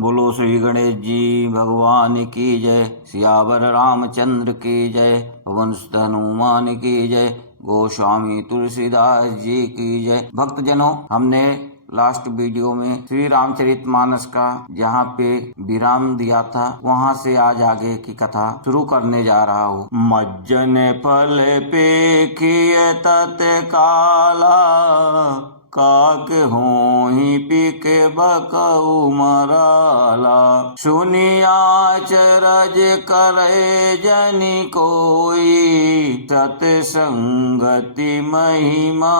बोलो श्री गणेश जी भगवान की जय। सियावर रामचंद्र की जय। पवन सुत हनुमान की जय। गोस्वामी तुलसीदास जी की जय। भक्तजनों, हमने लास्ट वीडियो में श्री रामचरितमानस का जहाँ पे विराम दिया था, वहाँ से आज आगे की कथा शुरू करने जा रहा हूँ। मज्जन फल पे किए तत्काला, काक होहि पिके बकऊ मराला। सुनिया चरज करे जनि कोई, सतसंगति महिमा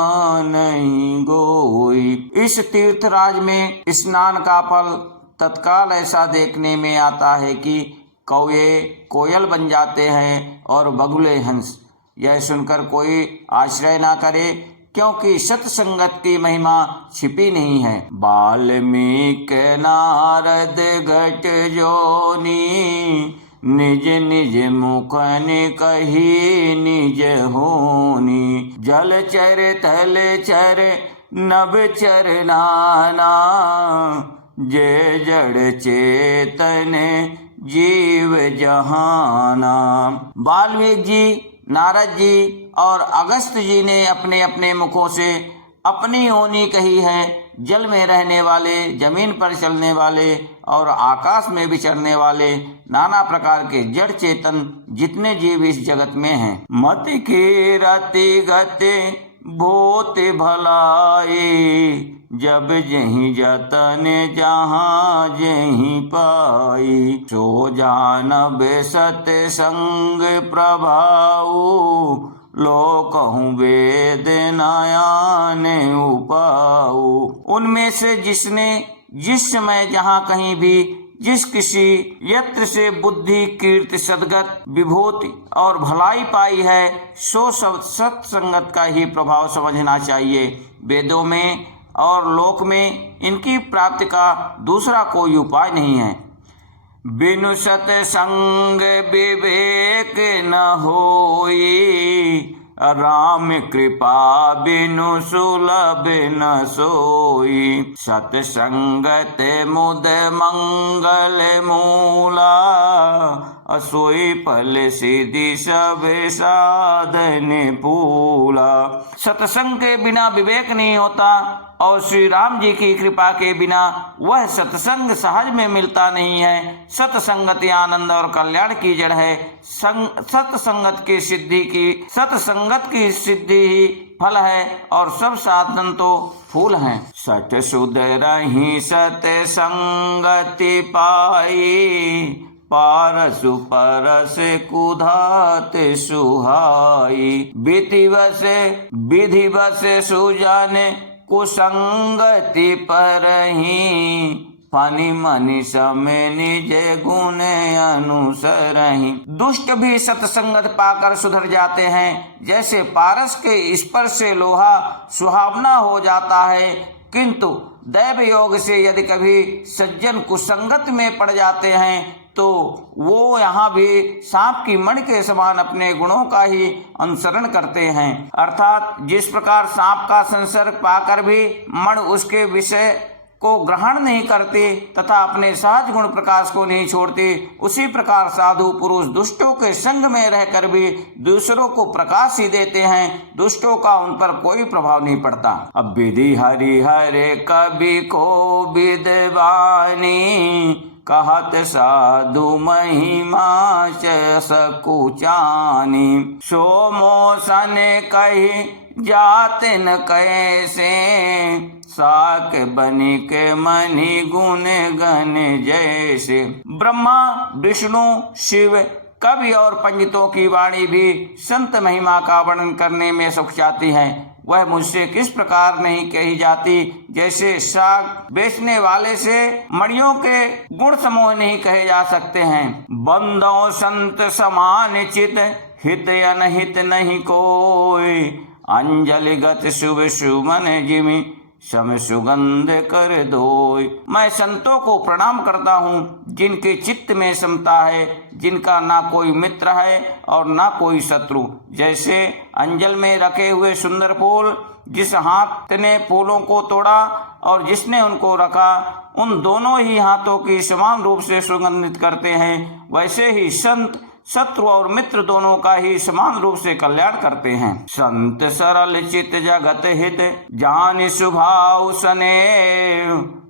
नहीं गोई। इस तीर्थराज में स्नान का फल तत्काल ऐसा देखने में आता है कि कौवे कोयल बन जाते हैं और बगुले हंस। यह सुनकर कोई आश्रय ना करे, क्योंकि सत्संगत की महिमा छिपी नहीं है। वाल्मीकि नारद घट जोनी, निज निज मुख कही निज होनी। जल चर थल चर नभ चर नाना, जय जड़ चेतन जीव जहाना। वाल्मीकि जी, नारद जी और अगस्त जी ने अपने अपने मुखों से अपनी होनी कही है। जल में रहने वाले, जमीन पर चलने वाले और आकाश में विचरने वाले नाना प्रकार के जड़ चेतन जितने जीव इस जगत में हैं। मति की रति गति भूत भलाई, जब जहीं जतन जहाँ जहीं पाई। सो जानब सत्संग प्रभाऊ, लोकहु वेद नयान उपाऊ। उनमें से जिसने जिस समय जहाँ कहीं भी जिस किसी यत्र से बुद्धि कीर्ति सद्गत विभूति और भलाई पाई है, सो सत्संगत का ही प्रभाव समझना चाहिए। वेदों में और लोक में इनकी प्राप्ति का दूसरा कोई उपाय नहीं है। बिनु सत्संग विवेक न होई, राम कृपा बिनु सुलभ न सोई। सत्संगत मुद मंगल मूला, असोई फल सिद्धि सब साधन पूला। सत्संग के बिना विवेक नहीं होता और श्री राम जी की कृपा के बिना वह सत्संग सहज में मिलता नहीं है। सत्संगति आनंद और कल्याण की जड़ है। सत्संगत की सिद्धि ही फल है और सब साधन तो फूल हैं। सत सुध रही सत्संगति पाई, पारसु परस कुधात सुहाई। विधि बस सुजन कुसंगति परही, फनि मनि समय निज गुण अनुसरहि। दुष्ट भी सत्संगत पाकर सुधर जाते हैं। जैसे पारस के स्पर्श से लोहा सुहावना हो जाता है, किंतु दैव योग से यदि कभी सज्जन कुसंगत में पड़ जाते हैं तो वो यहाँ भी सांप की मणि के समान अपने गुणों का ही अनुसरण करते हैं। अर्थात जिस प्रकार सांप का संसर्ग पाकर भी मण उसके विषय को ग्रहण नहीं करते तथा अपने सहज गुण प्रकाश को नहीं छोड़ते, उसी प्रकार साधु पुरुष दुष्टों के संग में रहकर भी दूसरों को प्रकाश ही देते हैं। दुष्टों का उन पर कोई प्रभाव नहीं पड़ता। अब विधि हरि हरे कवि को विद्वानी, कहत साधु महिमा सकुचानी। सो मोसन कही जात न कैसे, साक बनी के मनि गुण गण जैसे। ब्रह्मा विष्णु शिव कवि और पंडितों की वाणी भी संत महिमा का वर्णन करने में सुखचाती है। वह मुझसे किस प्रकार नहीं कही जाती, जैसे साग बेचने वाले से मणियों के गुण समूह नहीं कहे जा सकते हैं। बंदो संत समान चित, हित अनहित नहीं कोई। अंजलि गत शुभ सुमन जिमि, सम सुगंध कर दोय। मैं संतों को प्रणाम करता हूँ जिनके चित्त में समता है, जिनका ना कोई मित्र है और ना कोई शत्रु। जैसे अंजल में रखे हुए सुंदर फूल जिस हाथ ने फूलों को तोड़ा और जिसने उनको रखा, उन दोनों ही हाथों की समान रूप से सुगंधित करते हैं, वैसे ही संत शत्रु और मित्र दोनों का ही समान रूप से कल्याण करते हैं। संत सरल चित जगत हित जानि स्वभाव सने,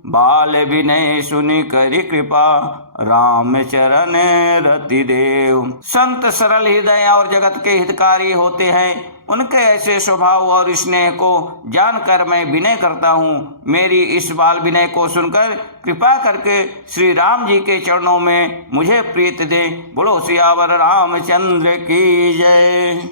बाल विनय सुनि करि कृपा राम चरण रति देव। संत सरल हृदय और जगत के हितकारी होते हैं, उनके ऐसे स्वभाव और स्नेह को जानकर मैं विनय करता हूँ। मेरी इस बाल विनय को सुनकर कृपा करके श्री राम जी के चरणों में मुझे प्रीत दे। बोलो सियावर रामचंद्र की जय।